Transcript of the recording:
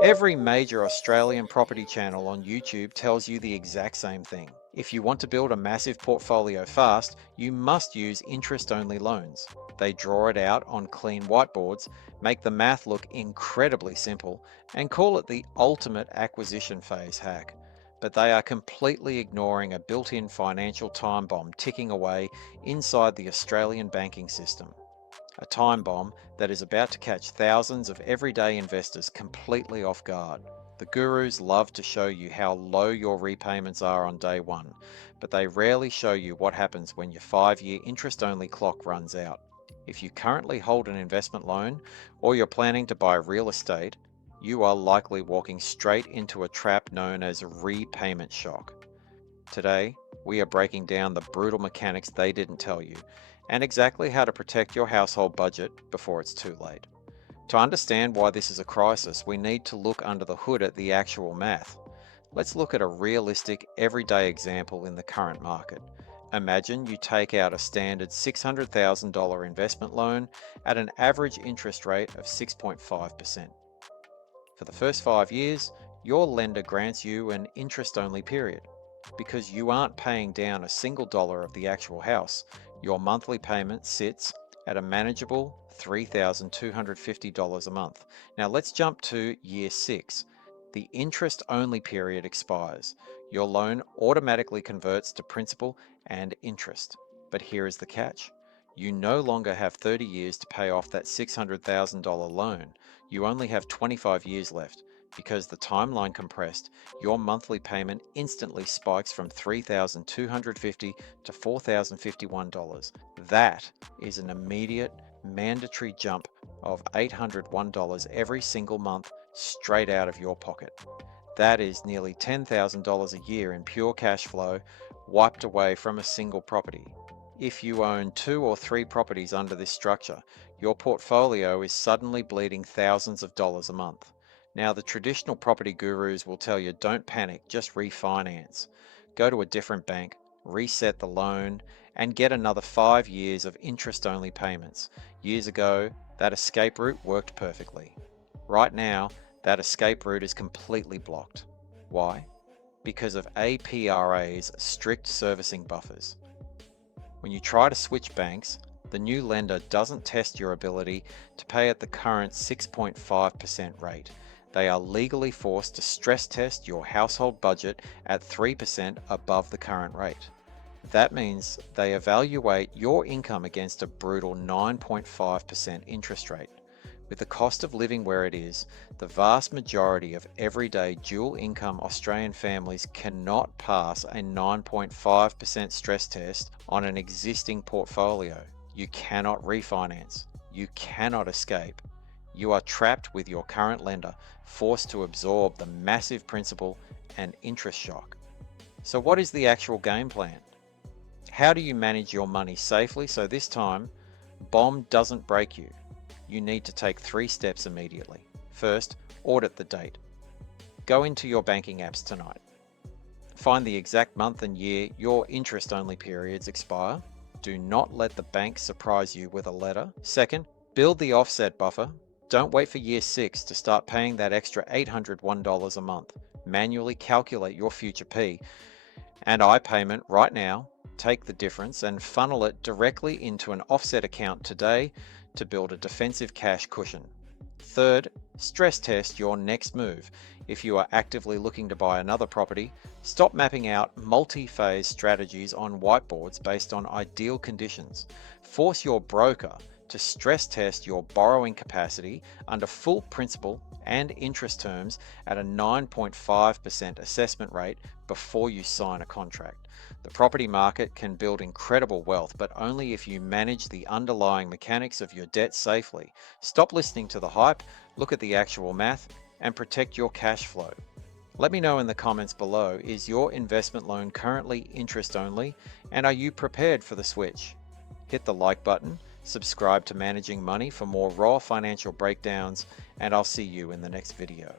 Every major Australian property channel on YouTube tells you the exact same thing. If you want to build a massive portfolio fast, you must use interest-only loans. They draw it out on clean whiteboards, make the math look incredibly simple, and call it the ultimate acquisition phase hack. But they are completely ignoring a built-in financial time bomb ticking away inside the Australian banking system. A time bomb that is about to catch thousands of everyday investors completely off guard. The gurus love to show you how low your repayments are on day one, but they rarely show you what happens when your 5-year interest-only clock runs out. If you currently hold an investment loan or you're planning to buy real estate, you are likely walking straight into a trap known as repayment shock. Today, we are breaking down the brutal mechanics they didn't tell you and exactly how to protect your household budget before it's too late. To understand why this is a crisis, we need to look under the hood at the actual math. Let's look at a realistic, everyday example in the current market. Imagine you take out a standard $600,000 investment loan at an average interest rate of 6.5%. For the first 5 years, your lender grants you an interest-only period. Because you aren't paying down a single dollar of the actual house, your monthly payment sits at a manageable $3,250 a month. Now let's jump to year 6. The interest-only period expires. Your loan automatically converts to principal and interest. But here is the catch. You no longer have 30 years to pay off that $600,000 loan. You only have 25 years left. Because the timeline compressed, your monthly payment instantly spikes from $3,250 to $4,051. That is an immediate mandatory jump of $801 every single month straight out of your pocket. That is nearly $10,000 a year in pure cash flow wiped away from a single property. If you own 2 or 3 properties under this structure, your portfolio is suddenly bleeding thousands of dollars a month. Now, the traditional property gurus will tell you don't panic, just refinance. Go to a different bank, reset the loan, and get another 5 years of interest-only payments. Years ago, that escape route worked perfectly. Right now, that escape route is completely blocked. Why? Because of APRA's strict servicing buffers. When you try to switch banks, the new lender doesn't test your ability to pay at the current 6.5% rate. They are legally forced to stress test your household budget at 3% above the current rate. That means they evaluate your income against a brutal 9.5% interest rate. With the cost of living where it is, the vast majority of everyday dual income Australian families cannot pass a 9.5% stress test on an existing portfolio. You cannot refinance. You cannot escape. You are trapped with your current lender, forced to absorb the massive principal and interest shock. So what is the actual game plan? How do you manage your money safely so this time, bomb doesn't break you? You need to take 3 steps immediately. First, audit the date. Go into your banking apps tonight. Find the exact month and year your interest-only periods expire. Do not let the bank surprise you with a letter. Second, build the offset buffer. Don't wait for year 6 to start paying that extra $801 a month. Manually calculate your future P and I payment right now. Take the difference and funnel it directly into an offset account today to build a defensive cash cushion. Third, stress test your next move. If you are actively looking to buy another property, stop mapping out multi-phase strategies on whiteboards based on ideal conditions. Force your broker to stress test your borrowing capacity under full principal and interest terms at a 9.5% assessment rate before you sign a contract. The property market can build incredible wealth, but only if you manage the underlying mechanics of your debt safely. Stop listening to the hype, look at the actual math, and protect your cash flow. Let me know in the comments below, is your investment loan currently interest only, and are you prepared for the switch? Hit the like button, subscribe to Managing Money for more raw financial breakdowns, and I'll see you in the next video.